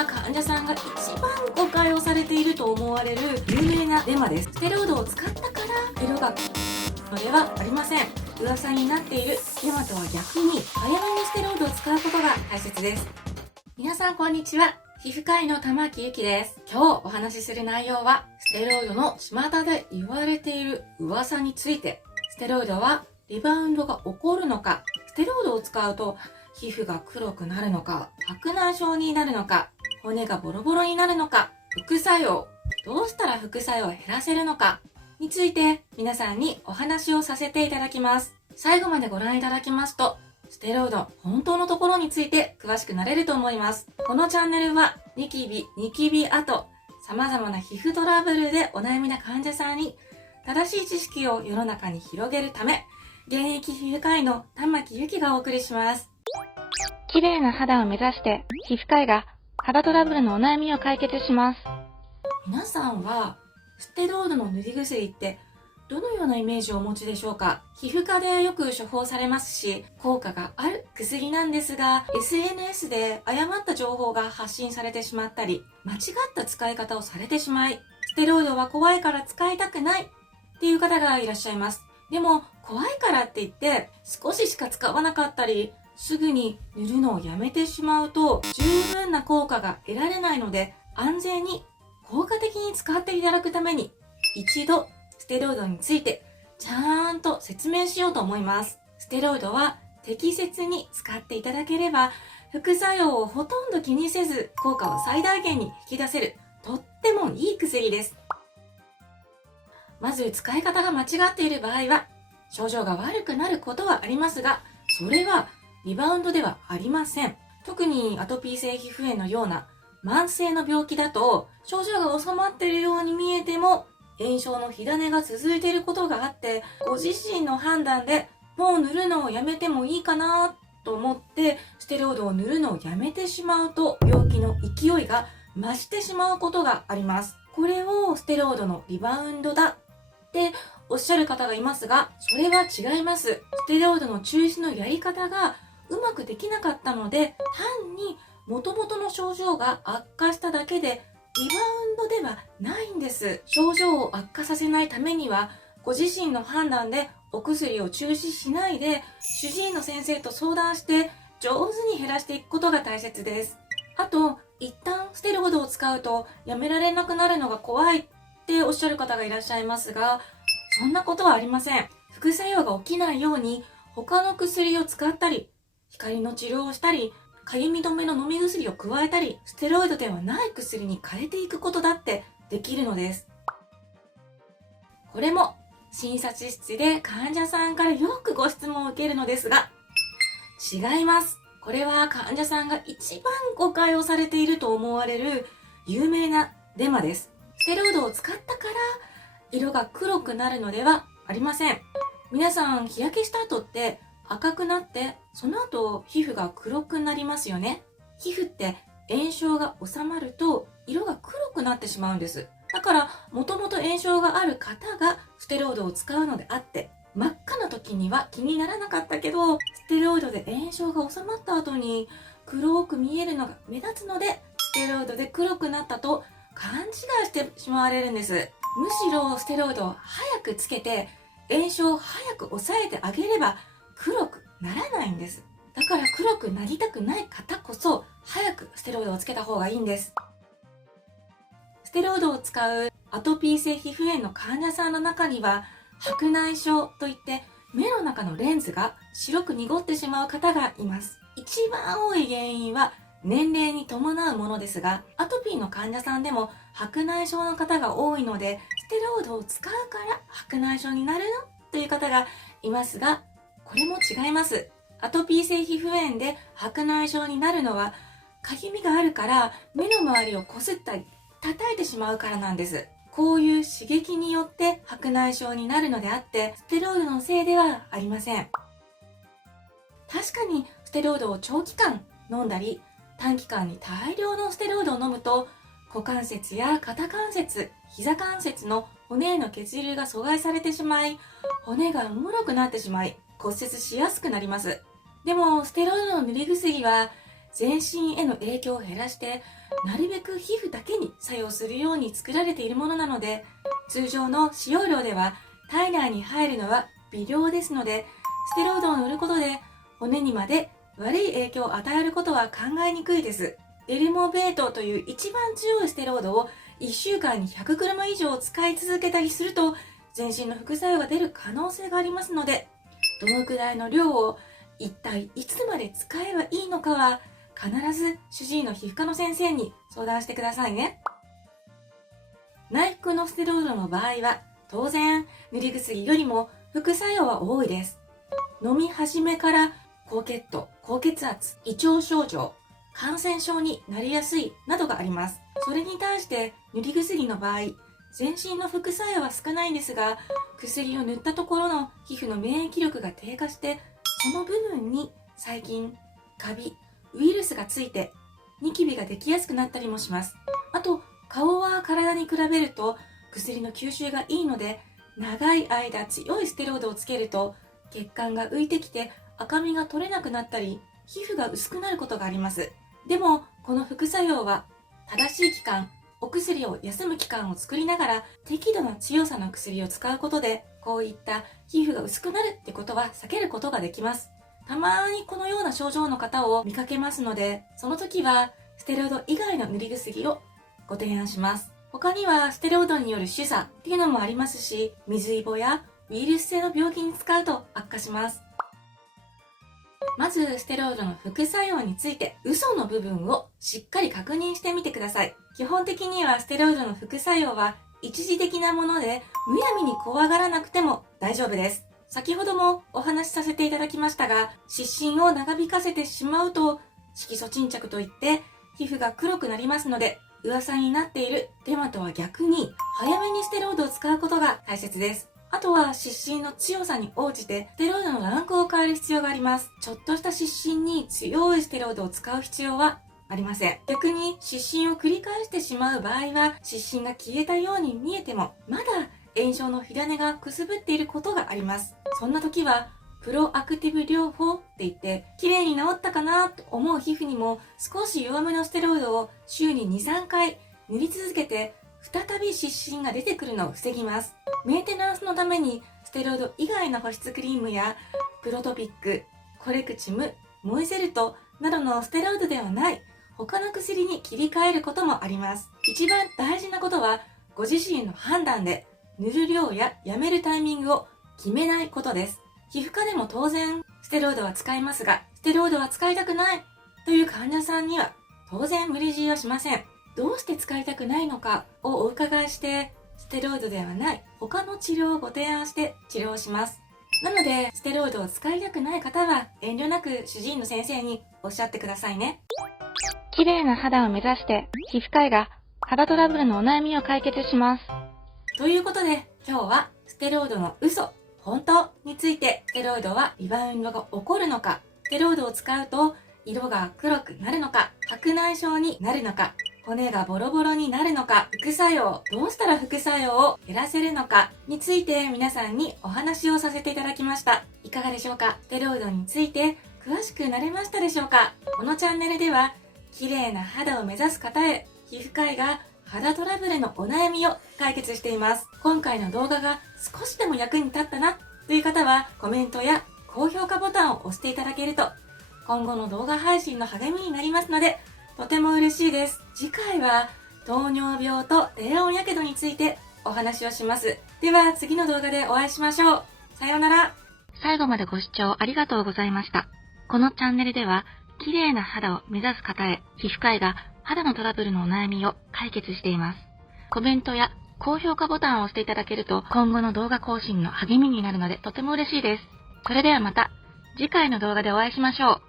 は患者さんが一番誤解をされていると思われる有名なデマです。ステロイドを使ったから色がのではありません。噂になっているデマとは逆に早めにステロイドを使うことが大切です。皆さんこんにちは。皮膚科医の玉木ゆきです。今日お話しする内容はステロイドの巷で言われている噂について、ステロイドはリバウンドが起こるのか、ステロイドを使うと皮膚が黒くなるのか、白内障になるのか、骨がボロボロになるのか、副作用、どうしたら副作用を減らせるのかについて皆さんにお話をさせていただきます。最後までご覧いただきますと、ステロイド本当のところについて詳しくなれると思います。このチャンネルはニキビ後、様々な皮膚トラブルでお悩みな患者さんに正しい知識を世の中に広げるため、現役皮膚科医の玉木ゆきがお送りします。綺麗な肌を目指して皮膚科医が肌トラブルのお悩みを解決します。皆さんはステロイドの塗り薬ってどのようなイメージをお持ちでしょうか？皮膚科でよく処方されますし、効果がある薬なんですが、SNS で誤った情報が発信されてしまったり、間違った使い方をされてしまい、ステロイドは怖いから使いたくないっていう方がいらっしゃいます。でも、怖いからって言って少ししか使わなかったり、すぐに塗るのをやめてしまうと十分な効果が得られないので、安全に効果的に使っていただくために一度ステロイドについてちゃんと説明しようと思います。ステロイドは適切に使っていただければ副作用をほとんど気にせず効果を最大限に引き出せるとってもいい薬です。まず使い方が間違っている場合は症状が悪くなることはありますが、それはリバウンドではありません。特にアトピー性皮膚炎のような慢性の病気だと症状が収まっているように見えても炎症の火種が続いていることがあって、ご自身の判断でもう塗るのをやめてもいいかなと思ってステロイドを塗るのをやめてしまうと病気の勢いが増してしまうことがあります。これをステロイドのリバウンドだっておっしゃる方がいますが、それは違います。ステロイドの中止のやり方がうまくできなかったので、単に元々の症状が悪化しただけでリバウンドではないんです。症状を悪化させないためには、ご自身の判断でお薬を中止しないで、主治医の先生と相談して上手に減らしていくことが大切です。あと、一旦ステロイドを使うとやめられなくなるのが怖いっておっしゃる方がいらっしゃいますが、そんなことはありません。副作用が起きないように他の薬を使ったり、光の治療をしたり、かゆみ止めの飲み薬を加えたり、ステロイドではない薬に変えていくことだってできるのです。これも診察室で患者さんからよくご質問を受けるのですが、違います。これは患者さんが一番誤解をされていると思われる有名なデマです。ステロイドを使ったから色が黒くなるのではありません。皆さん日焼けした後って赤くなってその後皮膚が黒くなりますよね。皮膚って炎症が収まると色が黒くなってしまうんです。だからもともと炎症がある方がステロイドを使うのであって、真っ赤な時には気にならなかったけど、ステロイドで炎症が収まった後に黒く見えるのが目立つので、ステロイドで黒くなったと勘違いしてしまわれるんです。むしろステロイドを早くつけて炎症を早く抑えてあげれば黒くならないんです。だから黒くなりたくない方こそ早くステロイドをつけた方がいいんです。ステロイドを使うアトピー性皮膚炎の患者さんの中には白内障といって目の中のレンズが白く濁ってしまう方がいます。一番多い原因は年齢に伴うものですが、アトピーの患者さんでも白内障の方が多いので、ステロイドを使うから白内障になるのという方がいますが、これも違います。アトピー性皮膚炎で白内障になるのは、かゆみがあるから目の周りをこすったり叩いてしまうからなんです。こういう刺激によって白内障になるのであって、ステロイドのせいではありません。確かにステロイドを長期間飲んだり、短期間に大量のステロイドを飲むと、股関節や肩関節、膝関節の骨への血流が阻害されてしまい、骨が脆くなってしまい、骨折しやすくなります。でも、ステロイドの塗り薬は、全身への影響を減らして、なるべく皮膚だけに作用するように作られているものなので、通常の使用量では体内に入るのは微量ですので、ステロイドを塗ることで骨にまで悪い影響を与えることは考えにくいです。デルモベートという一番強いステロイドを1週間に 100g 以上使い続けたりすると、全身の副作用が出る可能性がありますので、どのくらいの量を一体いつまで使えばいいのかは、必ず主治医の皮膚科の先生に相談してくださいね。内服のステロイドの場合は、当然塗り薬よりも副作用は多いです。飲み始めから高血糖、高血圧、胃腸症状、感染症になりやすいなどがあります。それに対して塗り薬の場合、全身の副作用は少ないんですが、薬を塗ったところの皮膚の免疫力が低下して、その部分に細菌、カビ、ウイルスがついてニキビができやすくなったりもします。あと、顔は体に比べると薬の吸収がいいので、長い間強いステロイドをつけると血管が浮いてきて赤みが取れなくなったり、皮膚が薄くなることがあります。でも、この副作用は正しい期間、お薬を休む期間を作りながら適度な強さの薬を使うことで、こういった皮膚が薄くなるってことは避けることができます。たまにこのような症状の方を見かけますので、その時はステロイド以外の塗り薬をご提案します。他にはステロイドによる主査っていうのもありますし、水イボやウイルス性の病気に使うと悪化します。まずステロイドの副作用について、嘘の部分をしっかり確認してみてください。基本的にはステロイドの副作用は一時的なもので、むやみに怖がらなくても大丈夫です。先ほどもお話しさせていただきましたが、湿疹を長引かせてしまうと色素沈着といって皮膚が黒くなりますので、噂になっているデマとは逆に早めにステロイドを使うことが大切です。あとは湿疹の強さに応じてステロイドのランクを変える必要があります。ちょっとした湿疹に強いステロイドを使う必要はありません。逆に湿疹を繰り返してしまう場合は、湿疹が消えたように見えてもまだ炎症の火種がくすぶっていることがあります。そんな時はプロアクティブ療法って言って、綺麗に治ったかなと思う皮膚にも少し弱めのステロイドを週に 2,3 回塗り続けて、再び湿疹が出てくるのを防ぎます。メンテナンスのためにステロイド以外の保湿クリームやプロトピック、コレクチム、モイゼルトなどのステロイドではない他の薬に切り替えることもあります。一番大事なことは、ご自身の判断で塗る量ややめるタイミングを決めないことです。皮膚科でも当然ステロイドは使いますが、ステロイドは使いたくないという患者さんには当然無理強いはしません。どうして使いたくないのかをお伺いして、ステロイドではない他の治療をご提案して治療します。なので、ステロイドを使いたくない方は遠慮なく主治医の先生におっしゃってくださいね。綺麗な肌を目指して皮膚科医が肌トラブルのお悩みを解決します。ということで、今日はステロイドの嘘、本当について、ステロイドはリバウンドが起こるのか、ステロイドを使うと色が黒くなるのか、白内障になるのか、骨がボロボロになるのか、副作用、どうしたら副作用を減らせるのかについて皆さんにお話をさせていただきました。いかがでしょうか？ステロイドについて詳しくなれましたでしょうか？このチャンネルでは、綺麗な肌を目指す方へ、皮膚科医が肌トラブルのお悩みを解決しています。今回の動画が少しでも役に立ったなという方は、コメントや高評価ボタンを押していただけると、今後の動画配信の励みになりますので、とても嬉しいです。次回は糖尿病と低温やけどについてお話をします。では次の動画でお会いしましょう。さようなら。最後までご視聴ありがとうございました。このチャンネルでは、綺麗な肌を目指す方へ、皮膚科医が肌のトラブルのお悩みを解決しています。コメントや高評価ボタンを押していただけると、今後の動画更新の励みになるのでとても嬉しいです。それではまた次回の動画でお会いしましょう。